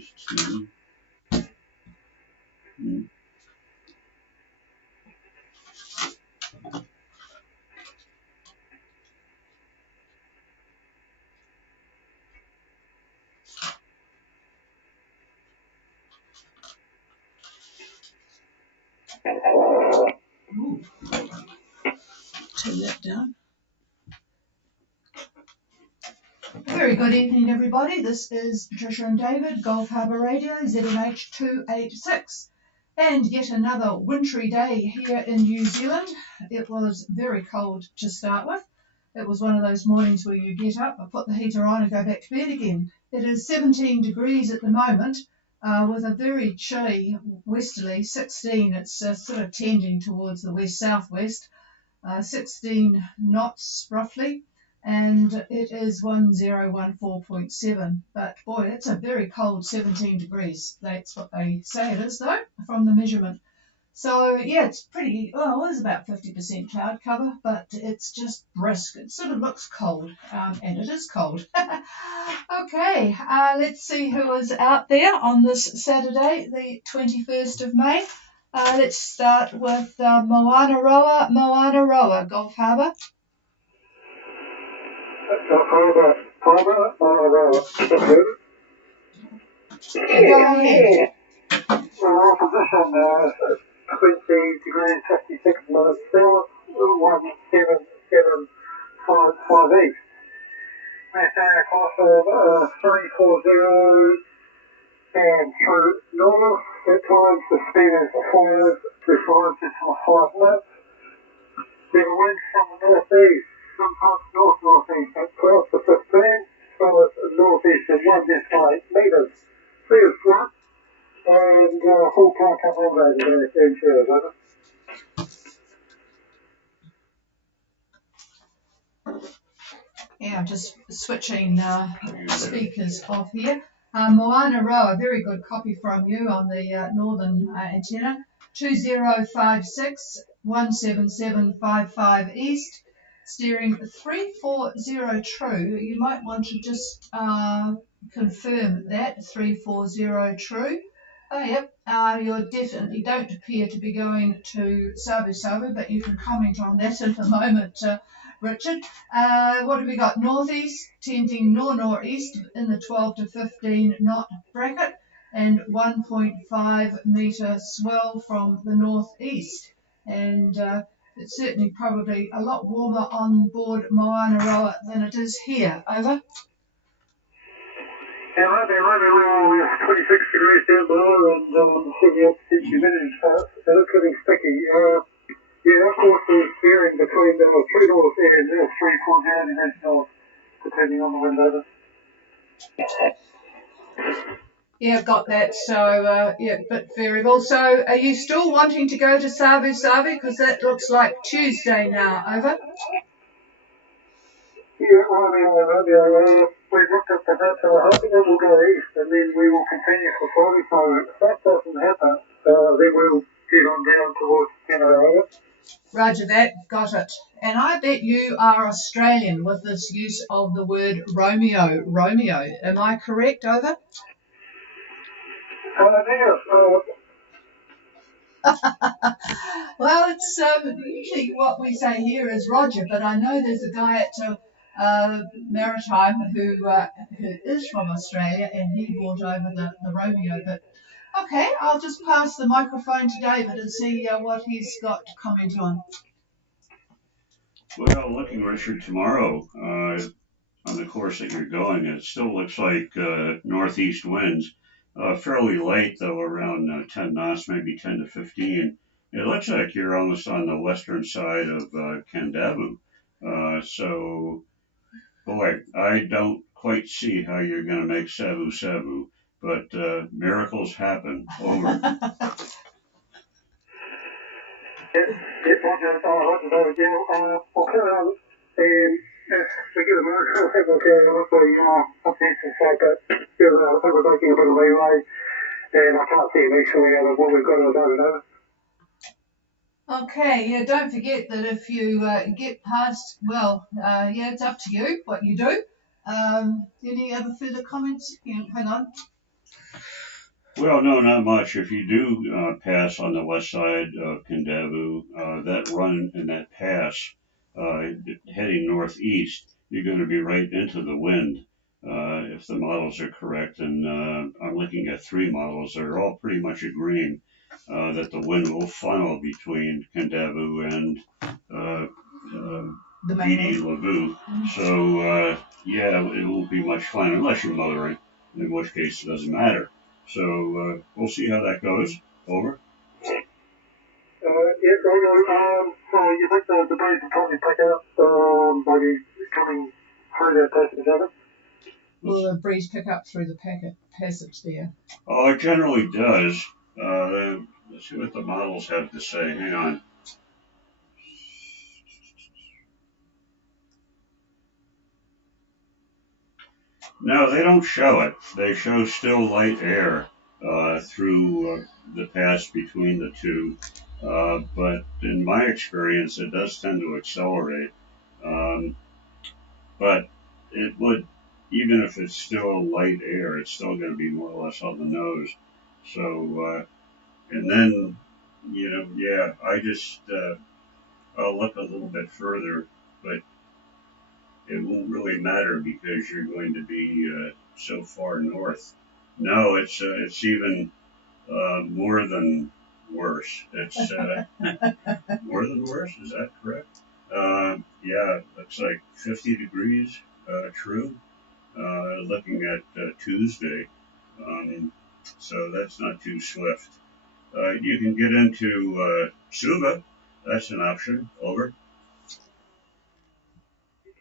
-2. Ooh. Turn that down. Very good evening, everybody. This is Patricia and David, Gulf Harbour Radio, ZMH 286. And yet another wintry day here in New Zealand. It was very cold to start with. It was one of those mornings where you get up, put the heater on and go back to bed again. It is 17 degrees at the moment with a very chilly westerly, 16. It's sort of tending towards the west-southwest, 16 knots roughly. And it is 1014.7. But boy, it's a very cold 17 degrees. That's what they say it is, though, from the measurement. So, yeah, it's pretty, well, it is about 50% cloud cover, but it's just brisk. It sort of looks cold, and it is cold. Okay, let's see who is out there on this Saturday, the 21st of May. Let's start with Moana Roa, Gulf Harbour. Harbour, Moana Roa. Go ahead. Our position 20 degrees 56 minutes south, 17755 east. West area course of 340 and true north. At times the speed is 5 to 5 knots. We have a wind from the northeast. Sometimes north-northeast at 12 to 15, as well as northeast at 1 to 5 metres. Sea is flat, and full car cover on that interior, over. Yeah, I'm just switching speakers off here. Moana Roa, very good copy from you on the northern antenna. 2056 17755 east. Steering 340 true. You might want to just confirm that 340 true. Oh, yep. You definitely don't appear to be going to Savu, but you can comment on that in a moment, Richard. What have we got? Northeast, tending northeast in the 12 to 15 knot bracket, and 1.5 metre swell from the northeast. And it's certainly probably a lot warmer on board Moana Roa than it is here. Over. Yeah, right there, we're 26 degrees down below and the humidity starts, and it's getting sticky. Yeah, of course, we're steering between 3 north and 340 degrees north, depending on the wind over. Yeah, got that. So, yeah, but variable. So, are you still wanting to go to Savu? Because that looks like Tuesday now. Over. Yeah, well, I mean, we've looked at the map, so we're hoping it will go east, and then we will continue for Savu. So, if that doesn't happen, then we'll get on down towards Canada. Roger that. Got it. And I bet you are Australian with this use of the word Romeo. Am I correct? Over. Well, it's usually what we say here is Roger, but I know there's a guy at Maritime who is from Australia, and he brought over the Romeo. But okay, I'll just pass the microphone to David and see what he's got to comment on. Well, looking, Richard, tomorrow on the course that you're going, it still looks like northeast winds. Fairly light, though, around 10 knots, maybe 10 to 15. It looks like you're almost on the western side of Kandavu. So, boy, I don't quite see how you're going to make Savu, but miracles happen. Over. Roger, again. We'll carry on, and if we get a miracle, I think we'll carry on with the updates and stuff, but I think we're making a bit of leeway, and I can't see an issue out of what we've got at the moment. Okay, yeah, don't forget that if you get past, well, yeah, it's up to you what you do. Any other further comments? Yeah, hang on. Well, no, not much. If you do pass on the west side of Kendavu, that run in that pass, heading northeast, you're going to be right into the wind if the models are correct. And I'm looking at three models that are all pretty much agreeing that the wind will funnel between Kendavu and uh, uh, The Didi main Lavu. So, yeah, it won't be much fun unless you're motoring, in which case it doesn't matter. So we'll see how that goes. Over. Yeah, so you think the breeze will probably pick up maybe coming through that passage of it? Will the breeze pick up through the passage there? Oh, it generally does. Let's see what the models have to say. Hang on. No, they don't show it. They show still light air through the pass between the two. But in my experience, it does tend to accelerate. Um, but it would, even if it's still light air, it's still going to be more or less on the nose. So, and then, yeah, I'll look a little bit further, but it won't really matter because you're going to be so far north. No, it's even more than worse. It's more than worse. Is that correct? Yeah, looks like 50 degrees. True. Looking at Tuesday, so that's not too swift. You can get into Suva. That's an option. Over.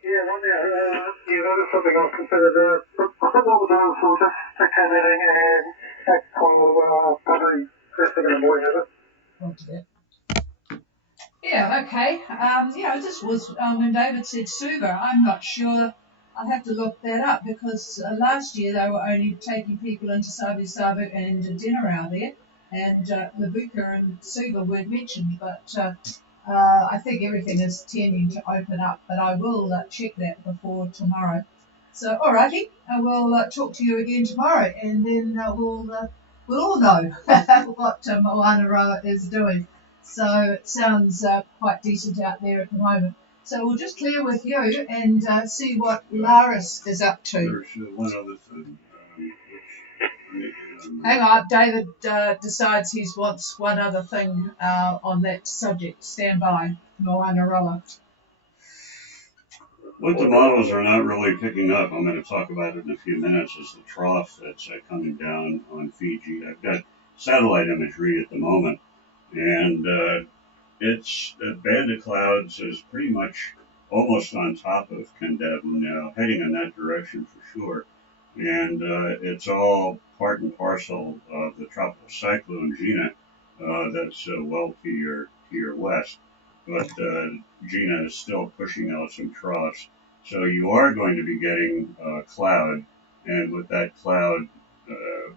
Yeah, one there. Yeah, that is something I've considered. I think what we'll do is we'll just stick that in and check on battery first thing in the morning, is it? Roger that. Yeah, okay. This was when David said Suva. I'm not sure. I'll have to look that up because last year they were only taking people into Sabu Sabu and Denarau there, and Labuka and Suva weren't mentioned. But I think everything is tending to open up. But I will check that before tomorrow. So, alrighty, I will talk to you again tomorrow, and then we'll all know what Moana Roa is doing. So it sounds quite decent out there at the moment. So we'll just clear with you and see what Laris is up to. There's one other thing. Hang on, David decides he wants one other thing on that subject. Stand by, Moana Roa. What the models are not really picking up, I'm going to talk about it in a few minutes, is the trough that's coming down on Fiji. I've got satellite imagery at the moment, and it's the band of clouds is pretty much almost on top of Kendavu now, heading in that direction for sure. And it's all part and parcel of the tropical cyclone Gina that's well to your west. But Gina is still pushing out some troughs. So you are going to be getting cloud, and with that cloud, uh,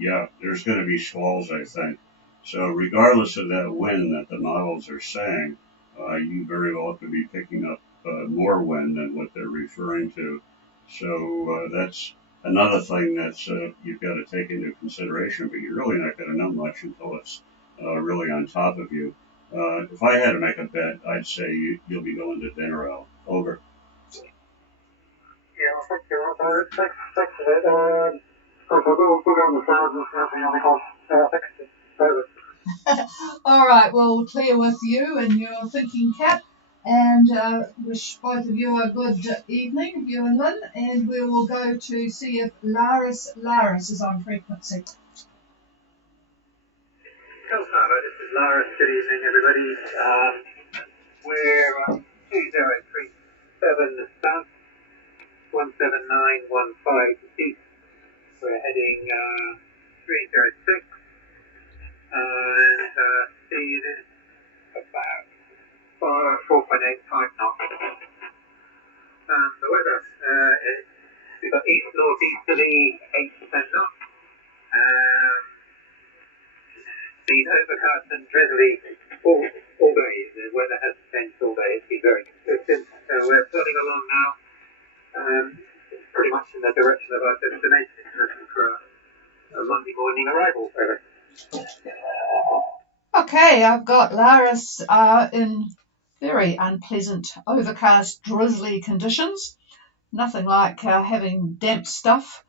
yeah, there's going to be squalls, I think. So regardless of that wind that the models are saying, you very well could be picking up more wind than what they're referring to. So that's another thing that's you've got to take into consideration, but you're really not going to know much until it's really on top of you. If I had to make a bet, I'd say you'll be going to Denarel. Over. Yeah, I think you're right. Thanks for that. Of course, we'll go on the side and see how because thanks to David. All right, well, we'll clear with you and your thinking cap, and wish both of you a good evening, you and Lynn, and we will go to see if Laris is on frequency. Harbour, this is Laris. Good evening, everybody. We're 2037 south, 17915 east. We're heading 306, and speed is about 4.85 knots. And the weather, we've got east northeasterly 8 to 10 knots. Been overcast and drizzly all day. The weather hasn't changed all day. It's been very consistent. So we're plodding along now, pretty much in the direction of our destination, looking for Monday morning arrival. Okay, I've got Laris in very unpleasant, overcast, drizzly conditions. Nothing like having damp stuff.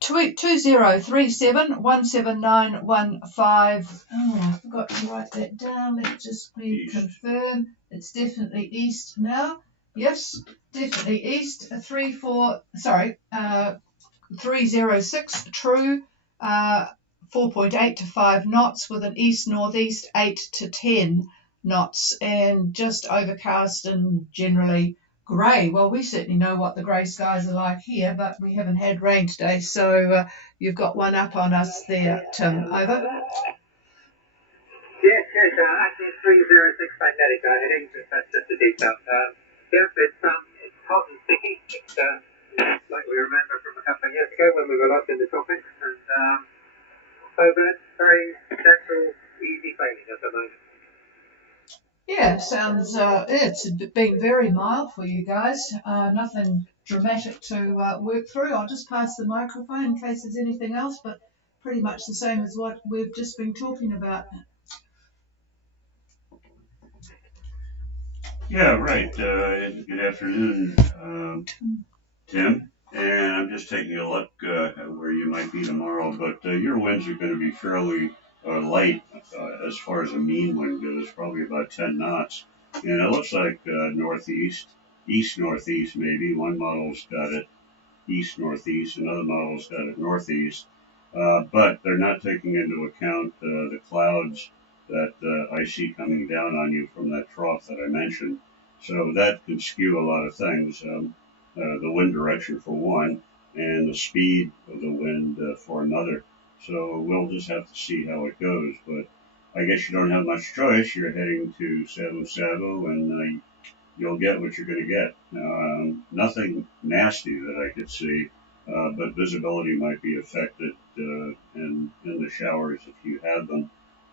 2037179115. Oh, I forgot to write that down. Let's just confirm. It's definitely east now. Yes, definitely east. 306 true. 4.8 to 5 knots with an east-northeast 8 to 10 knots, and just overcast and generally grey. Well, we certainly know what the grey skies are like here, but we haven't had rain today, so you've got one up on us there, Tim. Over. Yes, actually 306 magnetic heading, that's just a detail. Yes, it's hot and sticky. It's like we remember from a couple of years ago when we were lost in the tropics, and so that's very gentle, easy sailing at the moment. Yeah, sounds, it's been very mild for you guys. Nothing dramatic to work through. I'll just pass the microphone in case there's anything else, but pretty much the same as what we've just been talking about. Yeah, right. Good afternoon, Tim. And I'm just taking a look at where you might be tomorrow, but your winds are going to be fairly light as far as a mean wind goes, probably about 10 knots. And it looks like northeast, east-northeast maybe. One model's got it east-northeast, another model's got it northeast. But they're not taking into account the clouds that I see coming down on you from that trough that I mentioned. So that can skew a lot of things. The wind direction for one, and the speed of the wind for another. So we'll just have to see how it goes. But I guess you don't have much choice. You're heading to Savu Savu, and you'll get what you're going to get. Nothing nasty that I could see, but visibility might be affected in the showers if you have them.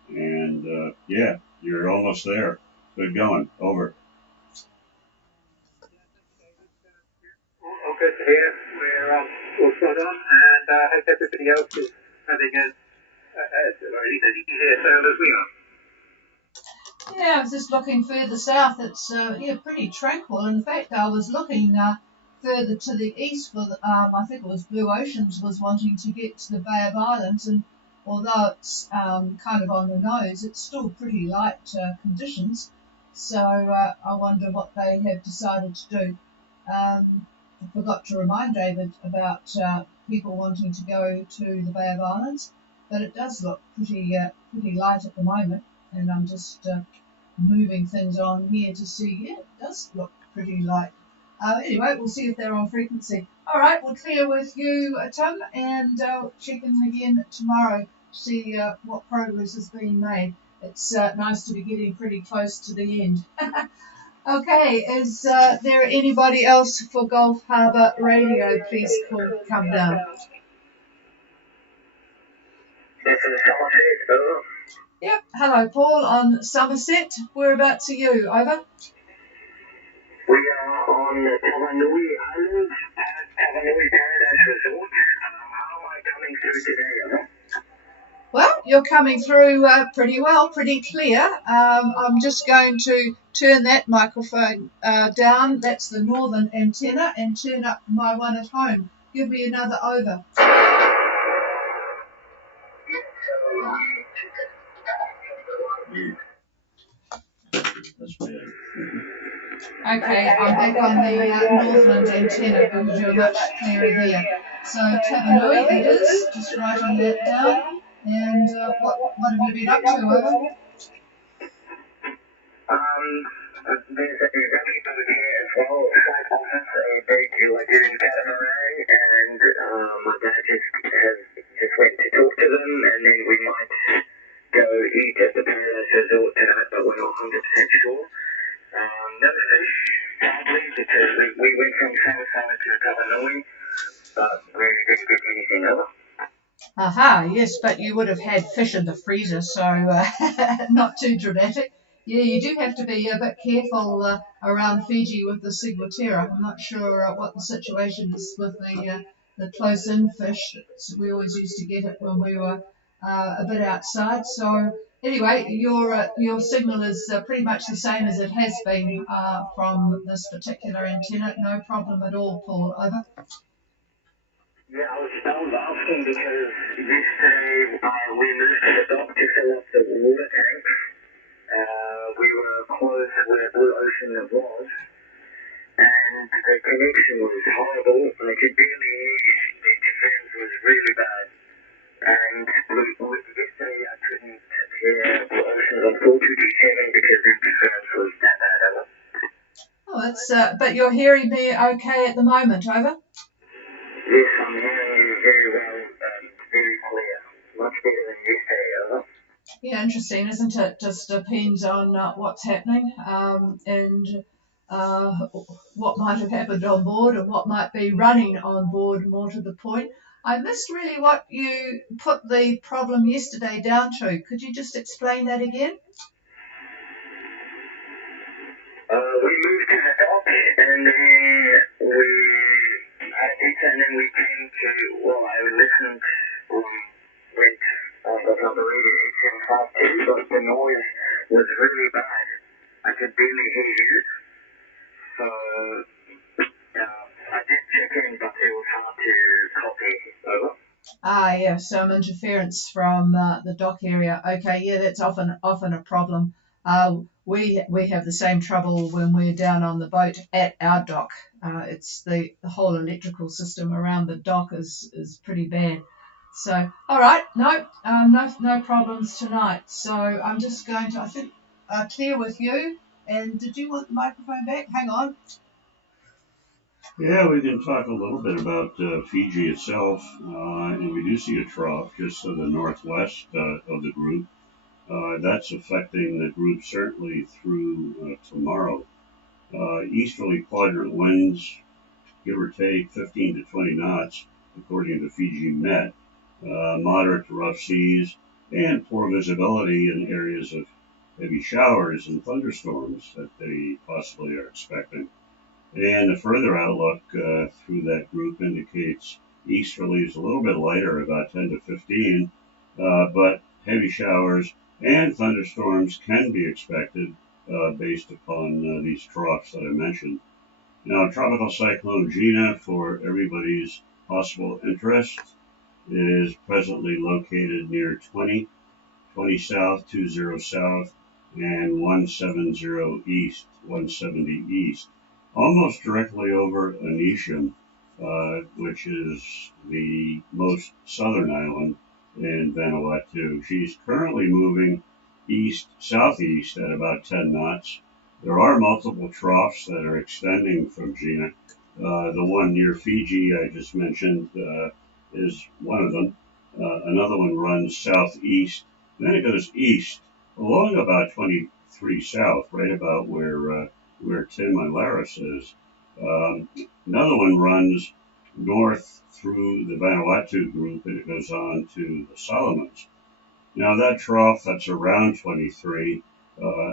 And yeah, you're almost there. Good going. Over. All good to hear. We're all spot on, and I hope everybody else is having as easy a sail as we are. Yeah, I was just looking further south. It's pretty tranquil. In fact, I was looking further to the east for I think it was Blue Oceans was wanting to get to the Bay of Islands, and although it's kind of on the nose, it's still pretty light conditions. So I wonder what they have decided to do. I forgot to remind David about people wanting to go to the Bay of Islands, but it does look pretty light at the moment. And I'm just moving things on here to see. Yeah, it does look pretty light. Anyway, we'll see if they're on frequency. All right, we'll clear with you, Tim, and check in again tomorrow to see what progress has been made. It's nice to be getting pretty close to the end. Okay, is there anybody else for Gulf Harbour Radio? Please come down. Yep. Hello, Paul on Somerset. Whereabouts are you? Over. We are on Tavanui Island at Tavanui Paradise Resort. How am I coming through today? Well, you're coming through pretty well, pretty clear. I'm just going to turn that microphone down. That's the northern antenna, and turn up my one at home. Give me another over. That's bad. Okay, I'm back on the Northland antenna because you're much clearer there. So Tavanui it is, just writing that down. And what have you been up to, over? There's a very good here as well. Side office, a very Nigerian catamaran, and my dad just went to talk to them, and then we might go eat at the Paradise Resort tonight, but we're not 100% sure. No fish, sadly, because we went from Samosawa to Tavanui, but we didn't get anything else. Aha, yes, but you would have had fish in the freezer, so not too dramatic. Yeah, you do have to be a bit careful around Fiji with the ciguatera. I'm not sure what the situation is with the the close-in fish. We always used to get it when we were a bit outside. So anyway, your signal is pretty much the same as it has been from this particular antenna. No problem at all, Paul. Over. Yeah, I was asking because yesterday we moved to the dock to fill up the water tanks. We were close where Blue Ocean was, and the connection was horrible. I could barely hear you. The interference was really bad. And yesterday I couldn't hear Blue Ocean on 427 because the interference was that bad. Oh, it's but you're hearing me okay at the moment. Over. Yes, I'm hearing you very well and very clear. Much better than yesterday, over. Yeah, interesting, isn't it? Just depends on what's happening and what might have happened on board and what might be running on board, more to the point. I missed really what you put the problem yesterday down to. Could you just explain that again? We moved to the dock and then we had it and then we came to, well, I listened, went on the number 8752, but the noise was really bad. I could barely hear you. So I did check in, but it was hard to copy. Over. Yeah, some interference from the dock area. Okay, yeah, that's often a problem. We have the same trouble when we're down on the boat at our dock. It's the whole electrical system around the dock is pretty bad. So, all right, no problems tonight. So I'm just going to, I think, clear with you. And did you want the microphone back? Hang on. Yeah, we can talk a little bit about Fiji itself, and we do see a trough just to the northwest of the group. That's affecting the group certainly through tomorrow. Easterly quadrant winds, give or take 15 to 20 knots, according to Fiji Met. Moderate to rough seas and poor visibility in areas of heavy showers and thunderstorms that they possibly are expecting. And the further outlook through that group indicates easterlies a little bit lighter, about 10 to 15, but heavy showers and thunderstorms can be expected based upon these troughs that I mentioned. Now, Tropical Cyclone Gina, for everybody's possible interest, is presently located near 20 south, 20 south, and 170 east, 170 east, almost directly over Anisham, which is the most southern island in Vanuatu. She's currently moving east-southeast at about 10 knots. There are multiple troughs that are extending from Gina. The one near Fiji I just mentioned is one of them. Another one runs southeast, then it goes east along about 23 south, right about where Tim and Laris is. Another one runs north through the Vanuatu group, and it goes on to the Solomons. Now that trough that's around 23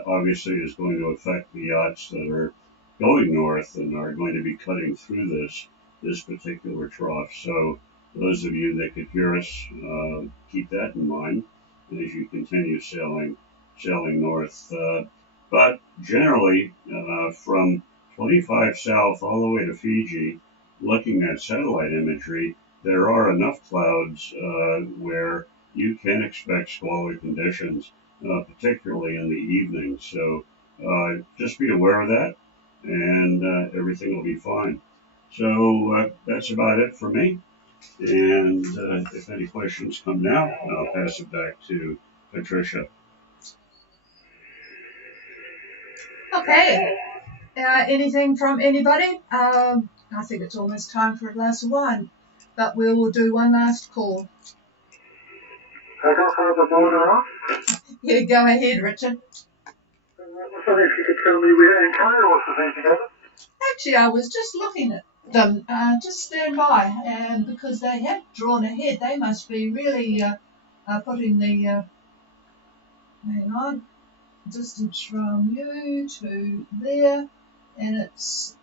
obviously is going to affect the yachts that are going north and are going to be cutting through this particular trough. So those of you that could hear us, keep that in mind as you continue sailing north. But generally, from 25 south all the way to Fiji, looking at satellite imagery, there are enough clouds where you can expect squally conditions, particularly in the evening. So just be aware of that, and everything will be fine. So that's about it for me. And if any questions come now, I'll pass it back to Patricia. Okay. Anything from anybody? I think it's almost time for a glass of wine, but we will do one last call. I got Harbour border off. Yeah, go ahead, Richard. I wonder if you could tell me where entire was the together. Actually, I was just looking at them. Just stand by, and because they have drawn ahead, they must be really putting the hang on, distance from you to there, and it's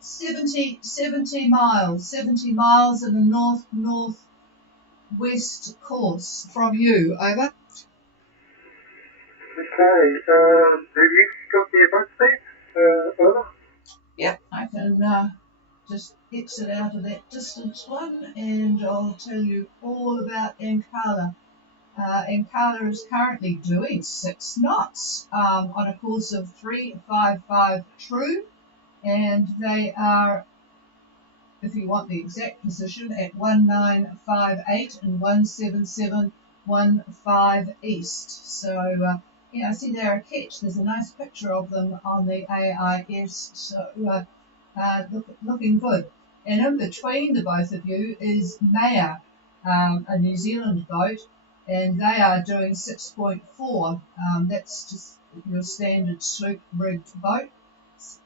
70 miles. 70 miles in a north-northwest course from you. Over. Okay, have you got the boat speed? Over? Yep, I can just exit out of that distance one, and I'll tell you all about Ankara. Ankara is currently doing 6 knots on a course of 355 true, and they are, if you want the exact position, at 1958 and 17715 east. So, yeah, I see they're a catch. There's a nice picture of them on the AIS, so looking good. And in between the both of you is Maya, a New Zealand boat, and they are doing 6.4. That's just your standard sloop rigged boat,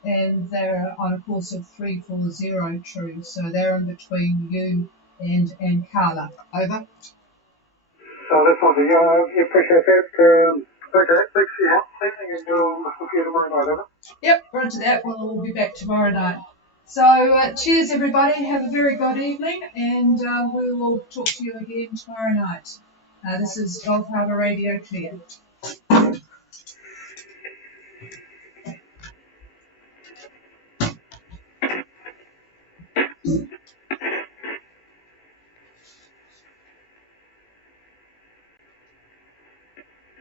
and they're on a course of 340 true, so they're in between you and Carla. Over. Oh, that's lovely. You appreciate that. Okay, thanks for your help this evening, and we'll look at you tomorrow night, over. Yep, roger that. We'll be back tomorrow night. So, cheers everybody. Have a very good evening, and we will talk to you again tomorrow night. This is Gulf Harbour Radio Clear.